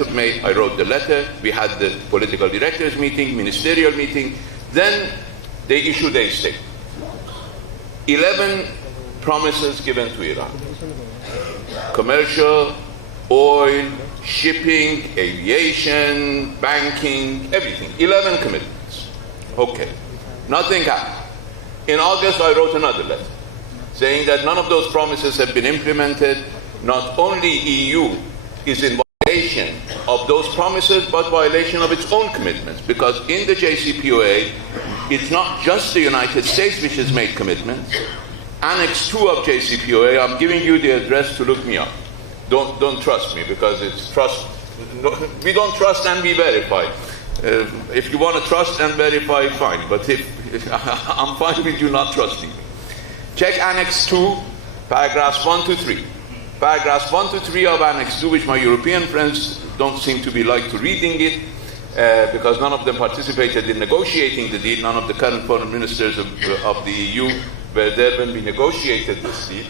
of May, I wrote the letter. We had the political directors meeting, ministerial meeting. Then they issued a statement. 11 promises given to Iran. Commercial, oil, shipping, aviation, banking, everything. 11 commitments. Okay. Nothing happened. In August, I wrote another letter saying that none of those promises have been implemented. Not only EU is in violation of those promises, but violation of its own commitments. Because in the JCPOA, it's not just the United States which has made commitments. Annex 2 of JCPOA, I'm giving you the address to look me up. Don't trust me, because it's we don't trust and we verify. If you want to trust and verify, fine. But I'm fine with you not trusting me. Check Annex 2, paragraphs 1 to 3. Paragraphs 1 to 3 of Annex 2, which my European friends don't seem to be like to reading it, because none of them participated in negotiating the deal. None of the current foreign ministers of the EU were there when we negotiated this deal.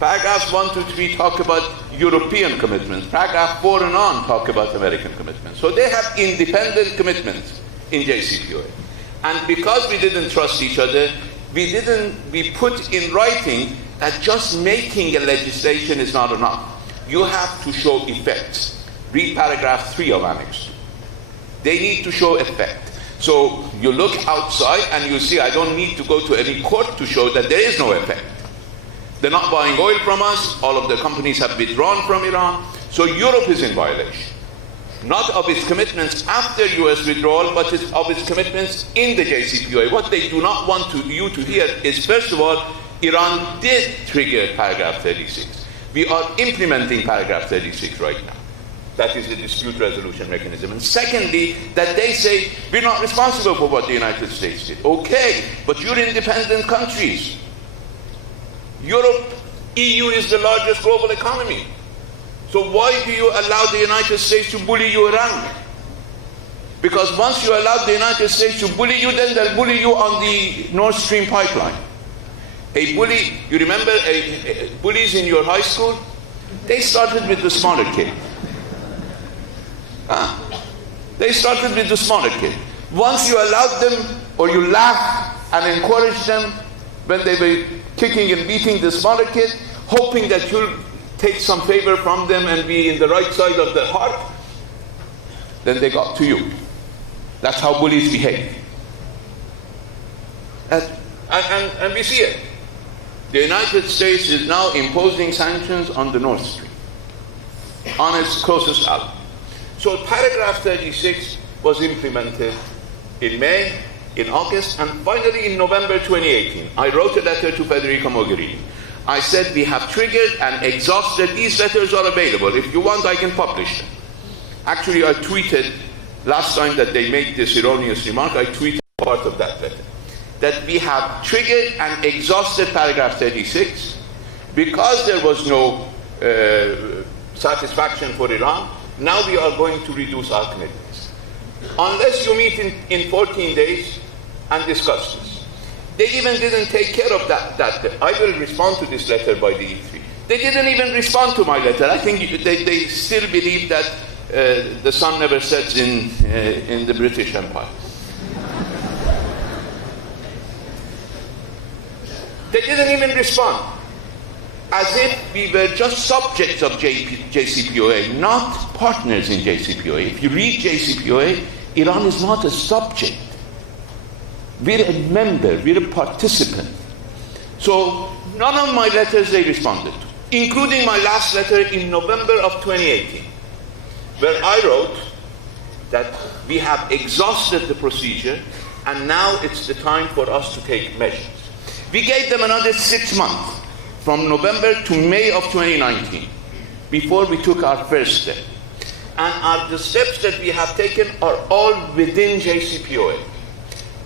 Paragraphs 1 to 3 talk about European commitments. Paragraph 4 and on talk about American commitments. So they have independent commitments in JCPOA. And because we didn't trust each other, we put in writing that just making a legislation is not enough. You have to show effects. Read paragraph 3 of Annex 2. They need to show effect. So you look outside and you see I don't need to go to any court to show that there is no effect. They're not buying oil from us. All of the companies have withdrawn from Iran. So Europe is in violation. Not of its commitments after US withdrawal, but of its commitments in the JCPOA. What they do not want you to hear is, first of all, Iran did trigger paragraph 36. We are implementing paragraph 36 right now. That is the dispute resolution mechanism. And secondly, that they say, we're not responsible for what the United States did. Okay, but you're independent countries. Europe, EU is the largest global economy. So why do you allow the United States to bully you around? Because once you allow the United States to bully you, then they'll bully you on the Nord Stream pipeline. A bully, you remember bullies in your high school? They started with the smaller kid. They started with the smaller kid. Once you allowed them, or you laughed and encouraged them when they were kicking and beating the smaller kid, hoping that you'll take some favor from them and be in the right side of their heart, then they got to you. That's how bullies behave. And we see it. The United States is now imposing sanctions on the Nord Stream, on its closest ally. So paragraph 36 was implemented in May, in August, and finally in November 2018. I wrote a letter to Federica Mogherini. I said, we have triggered and exhausted. These letters are available. If you want, I can publish them. Actually, I tweeted, last time that they made this erroneous remark, I tweeted part of that letter, that we have triggered and exhausted paragraph 36 because there was no satisfaction for Iran. Now we are going to reduce our commitments. Unless you meet in 14 days and discuss this. They even didn't take care of that. I will respond to this letter by the E3. They didn't even respond to my letter. I think they still believe that the sun never sets in the British Empire. They didn't even respond. As if we were just subjects of JCPOA, not partners in JCPOA. If you read JCPOA, Iran is not a subject. We're a member, we're a participant. So none of my letters they responded to, including my last letter in November of 2018, where I wrote that we have exhausted the procedure and now it's the time for us to take measures. We gave them another 6 months, from November to May of 2019, before we took our first step. And the steps that we have taken are all within JCPOA.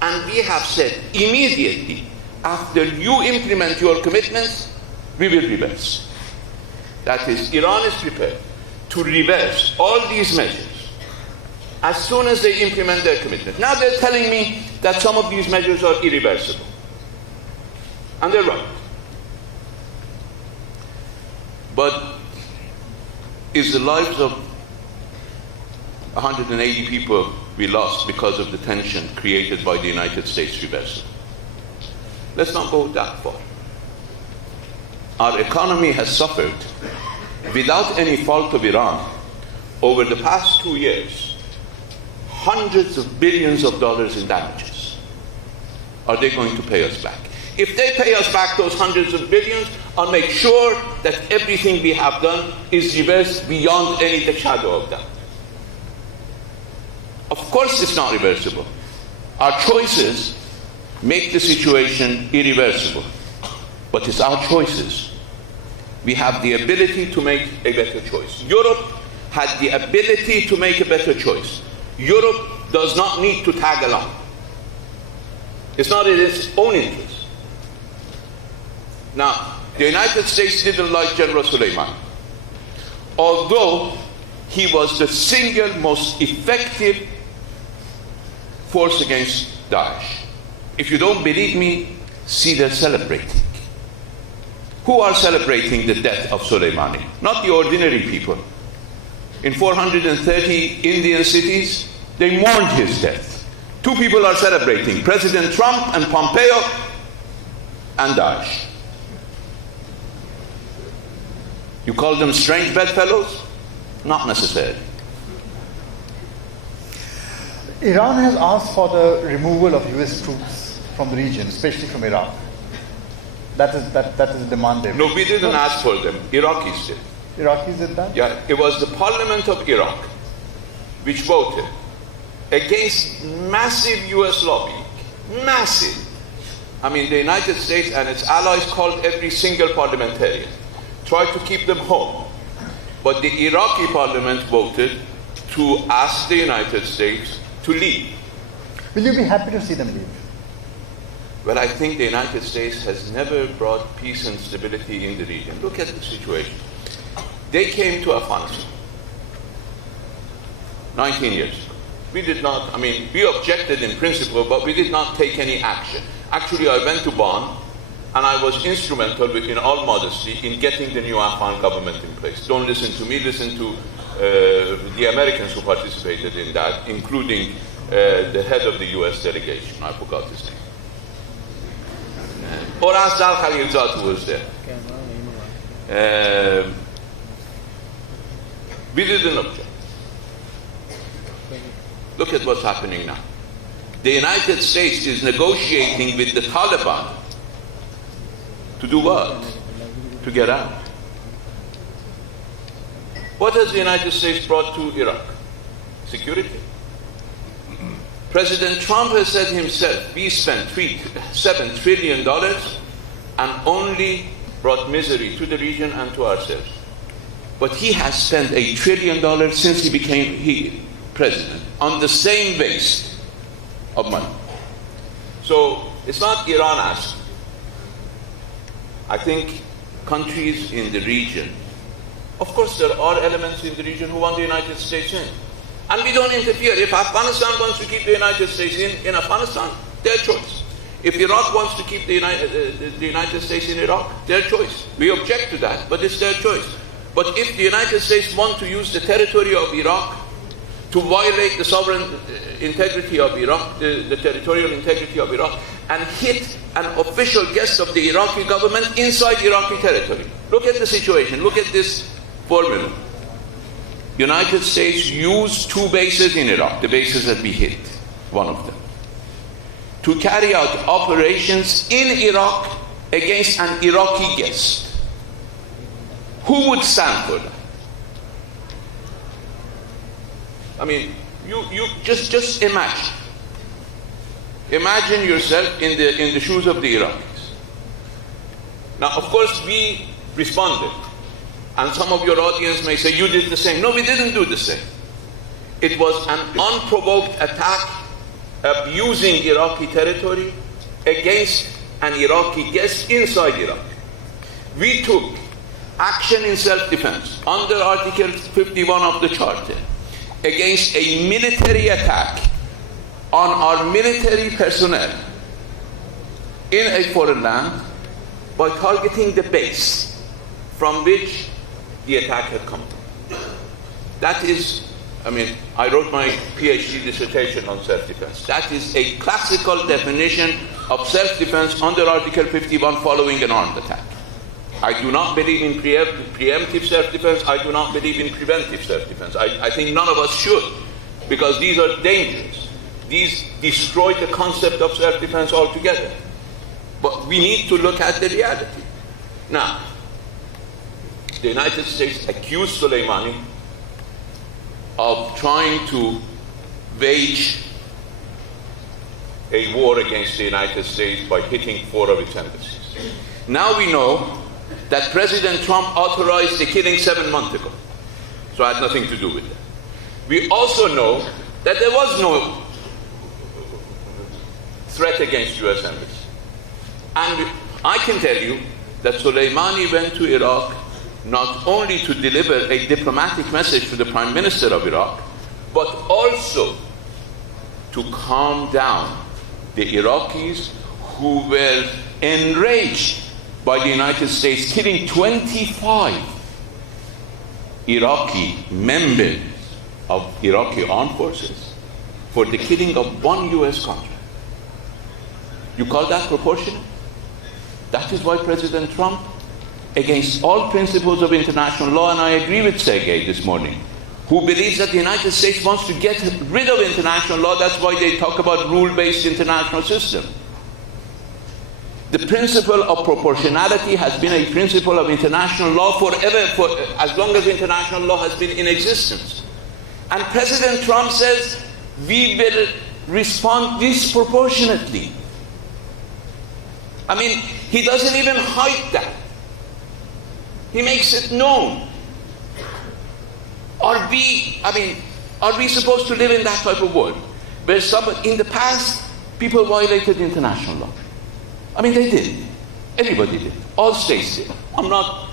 And we have said immediately, after you implement your commitments, we will reverse. That is, Iran is prepared to reverse all these measures as soon as they implement their commitment. Now they're telling me that some of these measures are irreversible. And they're right. But is the lives of 180 people we lost because of the tension created by the United States reversal. Let's not go that far. Our economy has suffered, without any fault of Iran, over the past 2 years, hundreds of billions of dollars in damages. Are they going to pay us back? If they pay us back those hundreds of billions, I'll make sure that everything we have done is reversed beyond any shadow of doubt. Of course it's not reversible. Our choices make the situation irreversible. But it's our choices. We have the ability to make a better choice. Europe had the ability to make a better choice. Europe does not need to tag along. It's not in its own interest. Now, the United States didn't like General Soleimani, although he was the single most effective force against Daesh. If you don't believe me, see they're celebrating. Who are celebrating the death of Soleimani? Not the ordinary people. In 430 Indian cities, they mourned his death. Two people are celebrating, President Trump and Pompeo and Daesh. You call them strange bedfellows? Not necessarily. Iran has asked for the removal of US troops from the region, especially from Iraq. That is a demand there. No, we didn't ask for them. Iraqis did. Iraqis did that? Yeah, it was the parliament of Iraq which voted against massive US lobbying. Massive. I mean, the United States and its allies called every single parliamentarian, tried to keep them home. But the Iraqi parliament voted to ask the United States to leave. Will you be happy to see them leave? Well, I think the United States has never brought peace and stability in the region. Look at the situation. They came to Afghanistan 19 years ago. We did not, we objected in principle, but we did not take any action. Actually, I went to Bonn, and I was instrumental, in all modesty, in getting the new Afghan government in place. Don't listen to me, listen to the Americans who participated in that, including the head of the US delegation. I forgot his name. Oras Dal Khalilzad was there. We didn't object. Look at what's happening now. The United States is negotiating with the Taliban to do what? To get out. What has the United States brought to Iraq? Security. President Trump has said himself, we spent $7 trillion and only brought misery to the region and to ourselves. But he has spent $1 trillion since he became president on the same base of money. So it's not Iran asking. I think countries in the region, of course there are elements in the region who want the United States in. And we don't interfere. If Afghanistan wants to keep the United States in Afghanistan, their choice. If Iraq wants to keep the United States in Iraq, their choice. We object to that, but it's their choice. But if the United States want to use the territory of Iraq to violate the sovereign integrity of Iraq, the territorial integrity of Iraq, and hit an official guest of the Iraqi government inside Iraqi territory. Look at the situation. Look at this formula. United States used 2 bases in Iraq, the bases that we hit, one of them, to carry out operations in Iraq against an Iraqi guest. Who would stand for that? You just imagine. Imagine yourself in the shoes of the Iraqis. Now, of course, we responded. And some of your audience may say, you did the same. No, we didn't do the same. It was an unprovoked attack abusing Iraqi territory against an Iraqi guest inside Iraq. We took action in self-defense under Article 51 of the Charter against a military attack on our military personnel in a foreign land by targeting the base from which the attack had come from. That is I mean, I wrote my PhD dissertation on self-defense. That is a classical definition of self-defense under Article 51 following an armed attack. I do not believe in preemptive self-defense. I do not believe in preventive self-defense. I think none of us should, because these are dangerous. These destroy the concept of self-defense altogether. But we need to look at the reality. Now, the United States accused Soleimani of trying to wage a war against the United States by hitting 4 of its embassies. Now we know that President Trump authorized the killing 7 months ago. So I had nothing to do with that. We also know that there was no threat against US embassy. And I can tell you that Soleimani went to Iraq not only to deliver a diplomatic message to the Prime Minister of Iraq, but also to calm down the Iraqis who were enraged by the United States killing 25 Iraqi members of Iraqi armed forces for the killing of 1 US contract. You call that proportionate? That is why President Trump, against all principles of international law, and I agree with Sergei this morning, who believes that the United States wants to get rid of international law. That's why they talk about rule-based international system. The principle of proportionality has been a principle of international law forever, for as long as international law has been in existence. And President Trump says, we will respond disproportionately. I mean, he doesn't even hide that. He makes it known. Are we supposed to live in that type of world where in the past people violated international law? I mean, they did. Everybody did. All states did. I'm not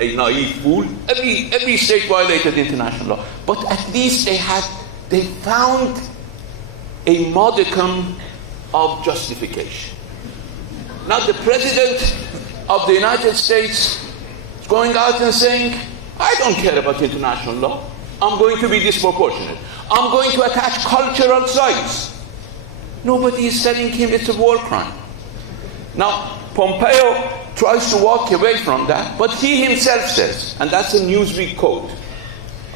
a naive fool. Every state violated international law. But at least they found a modicum of justification. Now the President of the United States is going out and saying, I don't care about international law. I'm going to be disproportionate. I'm going to attach cultural sites. Nobody is telling him it's a war crime. Now, Pompeo tries to walk away from that, but he himself says, and that's a Newsweek quote,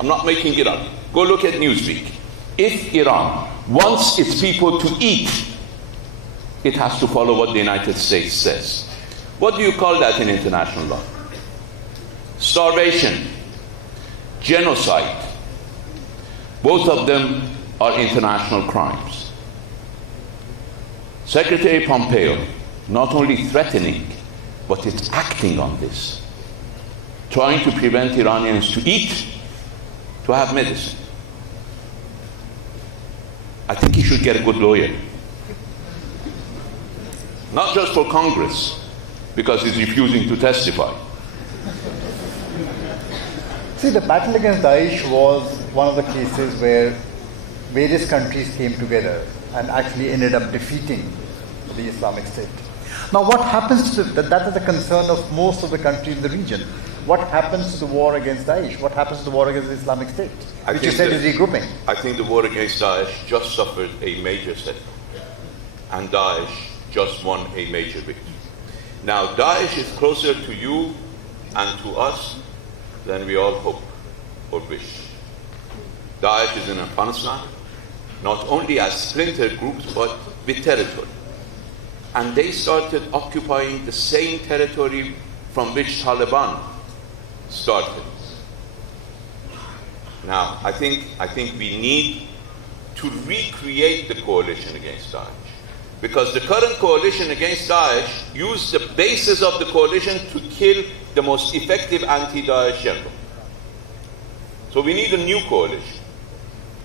I'm not making it up, go look at Newsweek. If Iran wants its people to eat, it has to follow what the United States says. What do you call that in international law? Starvation, genocide. Both of them are international crimes. Secretary Pompeo, not only threatening, but it's acting on this, trying to prevent Iranians to eat, to have medicine. I think he should get a good lawyer. Not just for Congress, because he's refusing to testify. See, the battle against Daesh was one of the cases where various countries came together and actually ended up defeating the Islamic State. Now, what happens to that is the concern of most of the countries in the region. What happens to the war against Daesh? What happens to the war against the Islamic State? Which you said is regrouping. I think the war against Daesh just suffered a major setback, and Daesh just won a major victory. Now, Daesh is closer to you and to us than we all hope or wish. Daesh is in Afghanistan, not only as splinter groups, but with territory. And they started occupying the same territory from which Taliban started. Now, I think we need to recreate the coalition against Daesh. Because the current coalition against Daesh used the basis of the coalition to kill the most effective anti-Daesh general. So we need a new coalition.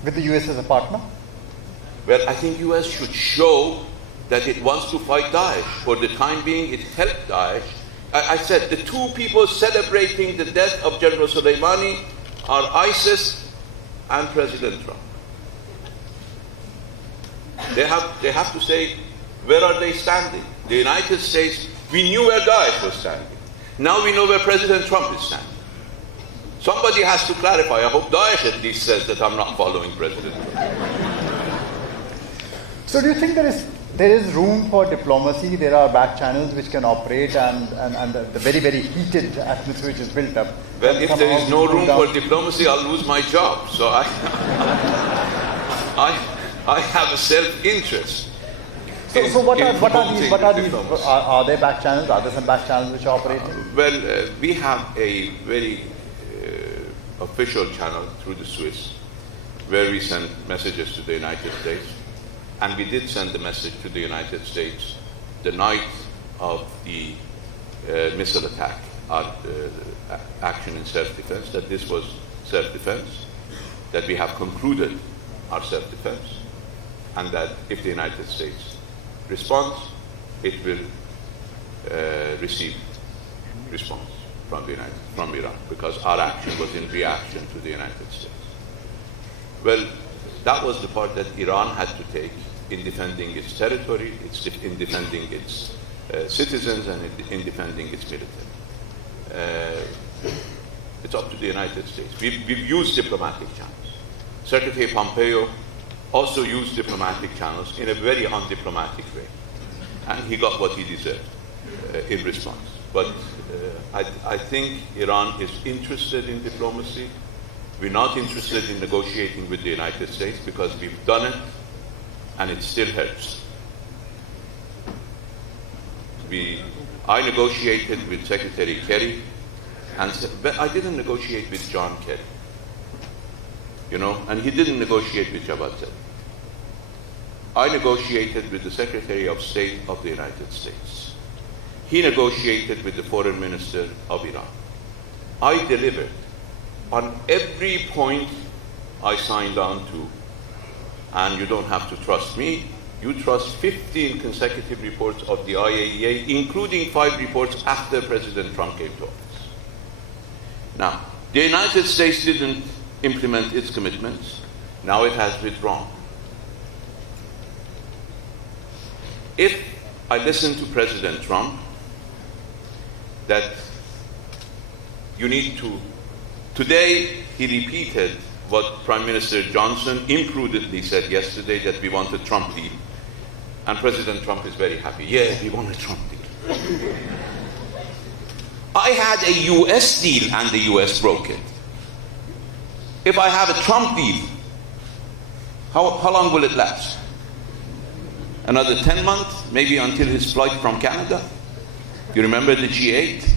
With the US as a partner? Well, I think US should show that it wants to fight Daesh. For the time being, it helped Daesh. I said the two people celebrating the death of General Soleimani are ISIS and President Trump. They have to say, where are they standing? The United States, we knew where Daesh was standing. Now we know where President Trump is standing. Somebody has to clarify. I hope Daesh at least says that I'm not following President Trump. So do you think there is room for diplomacy? There are back channels which can operate, and the very, very heated atmosphere which is built up. Well, if there is no room for diplomacy, I'll lose my job. So I have a self-interest. So what are these? Are there back channels? Are there some back channels which are operating? We have a very official channel through the Swiss, where we send messages to the United States. And we did send a message to the United States the night of the missile attack, our action in self-defense, that this was self-defense, that we have concluded our self-defense, and that if the United States responds, it will receive response from Iran, because our action was in reaction to the United States. Well, that was the part that Iran had to take in defending its territory, in defending its citizens, and in defending its military. It's up to the United States. We've used diplomatic channels. Secretary Pompeo also used diplomatic channels in a very undiplomatic way, and he got what he deserved in response. But I think Iran is interested in diplomacy. We're not interested in negotiating with the United States because we've done it and it still hurts. I negotiated with Secretary Kerry, but I didn't negotiate with John Kerry, and he didn't negotiate with Javad Zarif. I negotiated with the Secretary of State of the United States. He negotiated with the Foreign Minister of Iran. I delivered on every point I signed on to. And you don't have to trust me. You trust 15 consecutive reports of the IAEA, including 5 reports after President Trump came to office. Now, the United States didn't implement its commitments. Now it has withdrawn. If I listen to President Trump, that you need to, today he repeated what Prime Minister Johnson imprudently said yesterday, that we want a Trump deal. And President Trump is very happy. Yeah, we want a Trump deal. I had a US deal and the US broke it. If I have a Trump deal, how long will it last? Another 10 months, maybe until his flight from Canada? You remember the G8?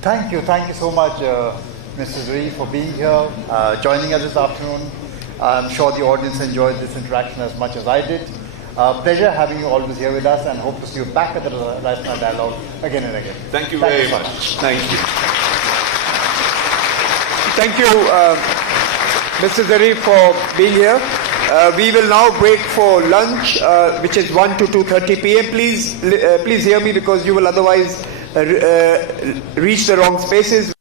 Thank you so much, Mr. Zarif, for being here, joining us this afternoon. I'm sure the audience enjoyed this interaction as much as I did. Pleasure having you always here with us, and hope to see you back at the Raisina Dialogue again and again. Thank you very much. Thank you. Thank you, Mr. Zarif, for being here. We will now break for lunch, which is 1 to 2:30 p.m. Please hear me, because you will otherwise reach the wrong spaces.